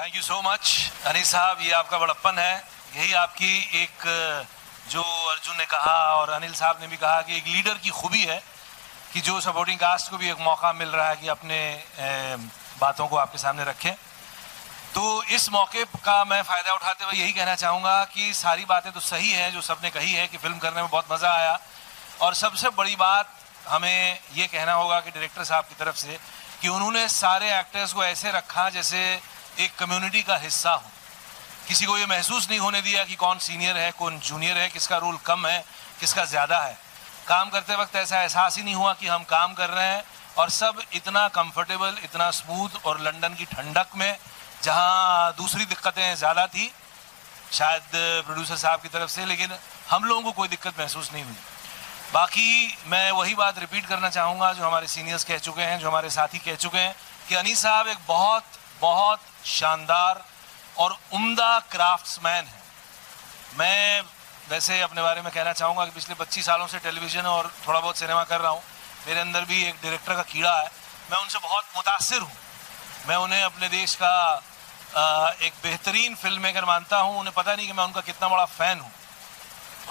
Thank you so much Anees साहब, ये आपका बड़प्पन है, यही आपकी एक जो अर्जुन ने कहा और अनिल साहब ने भी कहा कि एक लीडर की खूबी है कि जो सपोर्टिंग कास्ट को भी एक मौका मिल रहा है कि अपने बातों को आपके सामने रखें। तो इस मौके का मैं फ़ायदा उठाते हुए यही कहना चाहूँगा कि सारी बातें तो सही हैं जो सबने कही है कि फ़िल्म करने में बहुत मज़ा आया, और सबसे बड़ी बात हमें ये कहना होगा कि डायरेक्टर साहब की तरफ से कि उन्होंने सारे एक्टर्स को ऐसे रखा जैसे एक कम्युनिटी का हिस्सा हो। किसी को ये महसूस नहीं होने दिया कि कौन सीनियर है कौन जूनियर है, किसका रोल कम है किसका ज़्यादा है। काम करते वक्त ऐसा एहसास ही नहीं हुआ कि हम काम कर रहे हैं, और सब इतना कंफर्टेबल, इतना स्मूथ, और लंदन की ठंडक में जहाँ दूसरी दिक्कतें ज़्यादा थी शायद प्रोड्यूसर साहब की तरफ से, लेकिन हम लोगों को कोई दिक्कत महसूस नहीं हुई। बाकी मैं वही बात रिपीट करना चाहूँगा जो हमारे सीनियर्स कह चुके हैं, जो हमारे साथी कह चुके हैं कि अनीस साहब एक बहुत बहुत शानदार और उम्दा क्राफ्ट्समैन है। मैं वैसे अपने बारे में कहना चाहूँगा कि पिछले 25 सालों से टेलीविज़न और थोड़ा बहुत सिनेमा कर रहा हूँ। मेरे अंदर भी एक डायरेक्टर का कीड़ा है, मैं उनसे बहुत मुतासिर हूँ। मैं उन्हें अपने देश का एक बेहतरीन फिल्म मेकर मानता हूँ। उन्हें पता नहीं कि मैं उनका कितना बड़ा फ़ैन हूँ,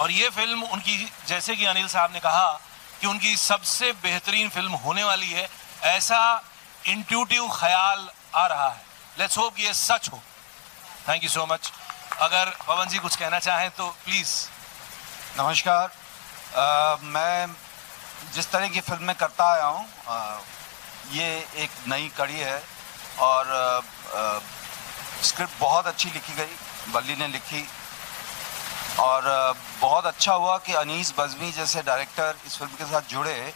और ये फिल्म उनकी, जैसे कि अनिल साहब ने कहा कि उनकी सबसे बेहतरीन फिल्म होने वाली है, ऐसा इंट्यूटिव ख्याल आ रहा है। लेट्स होप कि ये सच हो। Thank you so much. अगर पवन जी कुछ कहना चाहें तो प्लीज़। नमस्कार। मैं जिस तरह की फिल्में करता आया हूँ, ये एक नई कड़ी है, और स्क्रिप्ट बहुत अच्छी लिखी गई, बल्ली ने लिखी, और बहुत अच्छा हुआ कि अनीस बज़मी जैसे डायरेक्टर इस फिल्म के साथ जुड़े,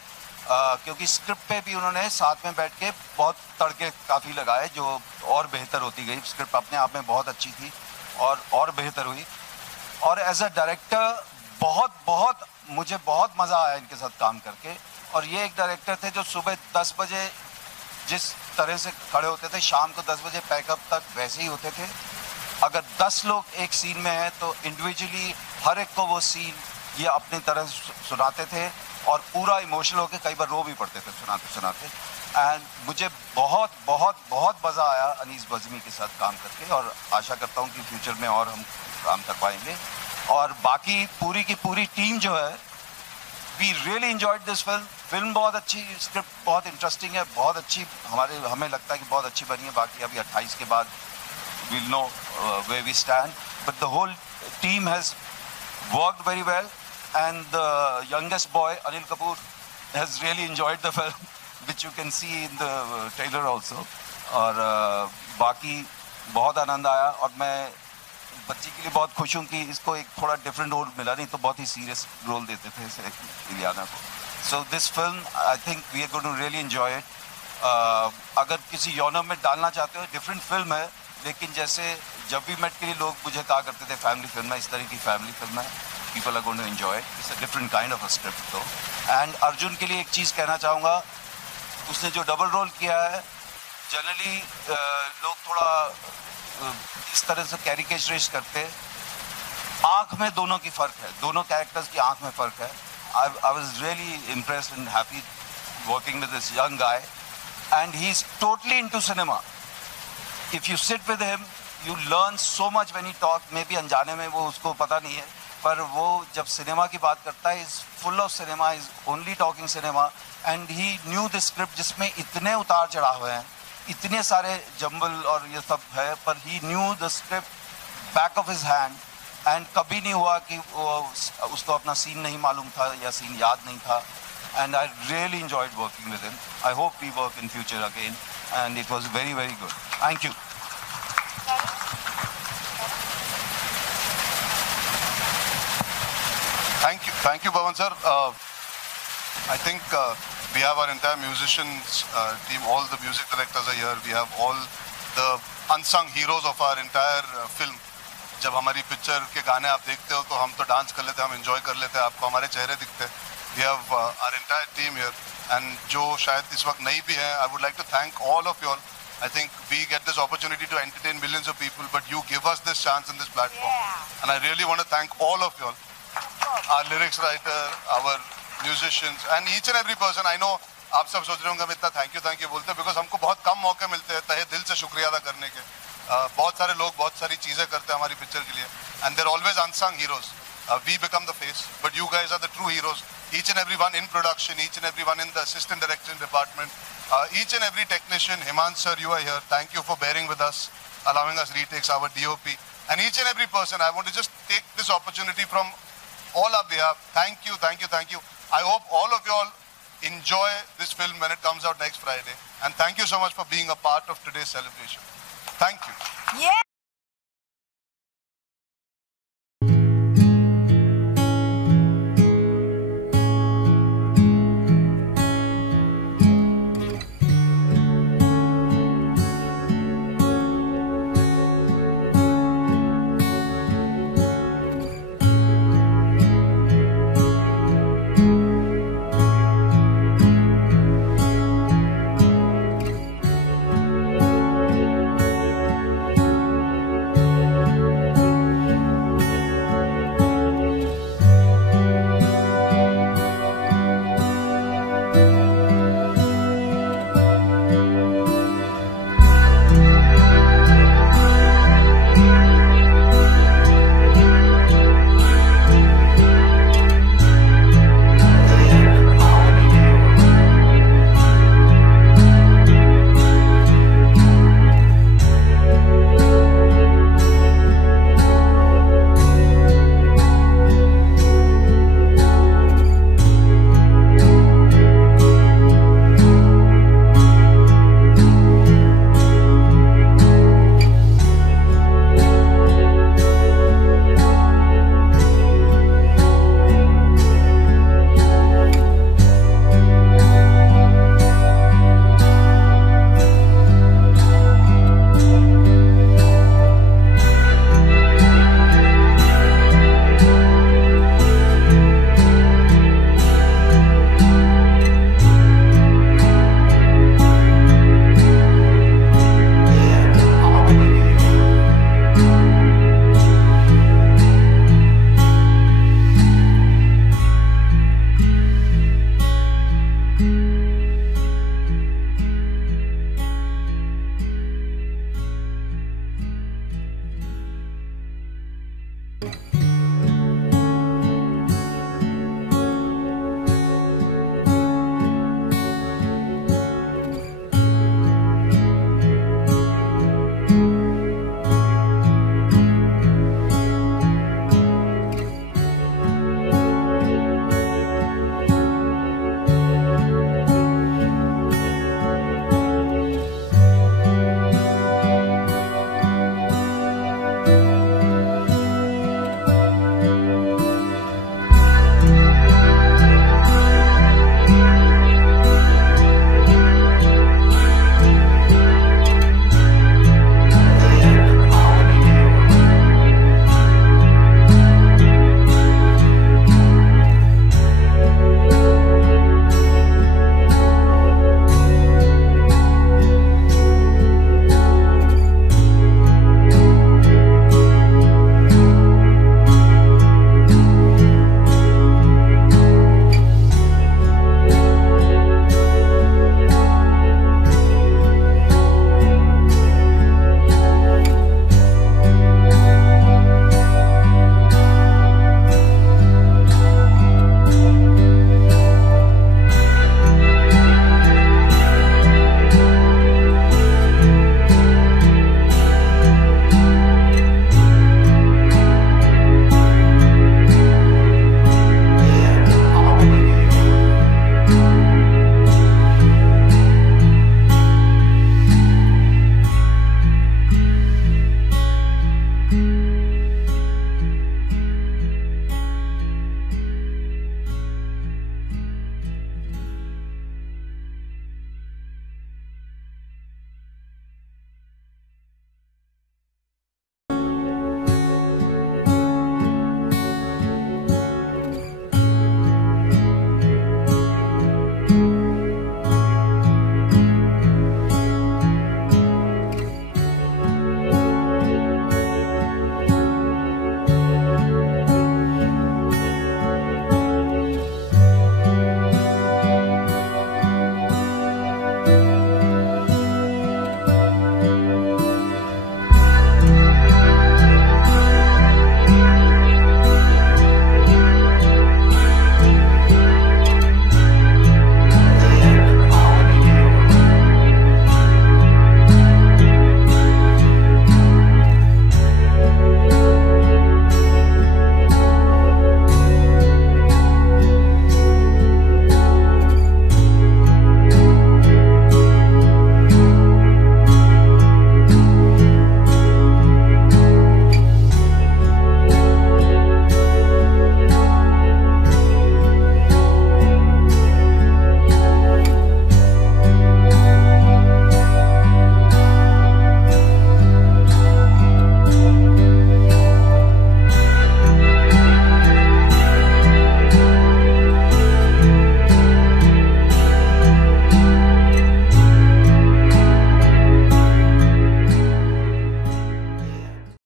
क्योंकि स्क्रिप्ट पे भी उन्होंने साथ में बैठ के बहुत तड़के काफ़ी लगाए जो और बेहतर होती गई। स्क्रिप्ट अपने आप में बहुत अच्छी थी और बेहतर हुई, और एज अ डायरेक्टर मुझे बहुत मज़ा आया इनके साथ काम करके। और ये एक डायरेक्टर थे जो सुबह 10 बजे जिस तरह से खड़े होते थे, शाम को 10 बजे पैकअप तक वैसे ही होते थे। अगर 10 लोग एक सीन में हैं तो इंडिविजुअली हर एक को वो सीन ये अपनी तरह सुनाते थे, और पूरा इमोशनल होकर कई बार रो भी पड़ते थे सुनाते सुनाते। एंड मुझे बहुत बहुत बहुत मज़ा आया अनीस बज़मी के साथ काम करके, और आशा करता हूँ कि फ्यूचर में और हम काम कर पाएंगे। और बाकी पूरी की पूरी टीम जो है, we really enjoyed this film बहुत अच्छी, स्क्रिप्ट बहुत इंटरेस्टिंग है, बहुत अच्छी, हमें लगता है कि बहुत अच्छी बनी है। बाकी अभी 28 के बाद we'll know where we stand, but the whole team has worked very well, and the youngest boy Anil Kapoor has really enjoyed the film, which you can see in the trailer also. और बाकी बहुत आनंद आया, और मैं बच्ची के लिए बहुत खुश हूँ कि इसको एक थोड़ा डिफरेंट रोल मिला, नहीं तो बहुत ही सीरियस रोल देते थे इसे, इलियाना को। So this film, I think we are going to really enjoy it. अगर किसी यौनम में डालना चाहते हो, डिफरेंट फिल्म है, लेकिन जैसे जब भी मेट के लिए लोग मुझे कहा करते थे फैमिली फिल्म है, इस तरह की फैमिली फिल्म है, people are going to enjoy it. It's a different kind of a script तो। एंड अर्जुन के लिए एक चीज़ कहना चाहूँगा, उसने जो डबल रोल किया है, जनरली लोग थोड़ा इस तरह से कैरिकेचराइज करते, आँख में दोनों की फ़र्क है, दोनों कैरेक्टर्स की आँख में फ़र्क है। I was really impressed and happy working with this young guy, and he is totally into cinema. If you sit with him, you learn so much when he talks. Maybe अनजाने में वो उसको पता नहीं है, पर वो जब सिनेमा की बात करता है, is full of cinema, is only talking cinema, and he knew the script जिसमें इतने उतार चढ़ाव हुए हैं, इतने सारे जंबल और ये सब है, पर he knew the script back of his hand, and कभी नहीं हुआ कि उसको अपना सीन नहीं मालूम था या सीन याद नहीं था, and I really enjoyed working with him. I hope we work in future again, and it was very, very good. Thank you. Thank you, Pawan sir. I think we have our entire musicians team, all the music directors are here. We have all the unsung heroes of our entire film. जब हमारी picture के गाने आप देखते हो तो हम तो डांस कर लेते हैं, हम एंजॉय कर लेते हैं, आपको हमारे चेहरे दिखते हैं। We have our entire team here, and जो शायद इस वक्त नहीं भी है, I would like to thank all of you all. I think we get this opportunity to entertain millions of people, but you give us this chance and this platform. Yeah. And I really want to thank all of you all. Our lyrics writer, our musicians, and each and every person. I know आप सब सोच रहे होंगे हम इतना thank you बोलते हैं, because हमको बहुत कम मौके मिलते हैं तहे दिल से शुक्रिया अदा करने के। बहुत सारे लोग बहुत सारी चीज़ें करते हैं हमारी पिक्चर के लिए, and they're always unsung heroes. We become the face, but you guys are the true heroes. Each and every one in production, each and every one in the assistant direction department, each and every technician. Hemant sir, you are here. Thank you for bearing with us, allowing us retakes, our DOP. And each and every person, I want to just take this opportunity from all our behalf. Thank you, thank you, thank you. I hope all of you all enjoy this film when it comes out next Friday. And thank you so much for being a part of today's celebration. Thank you. Yeah.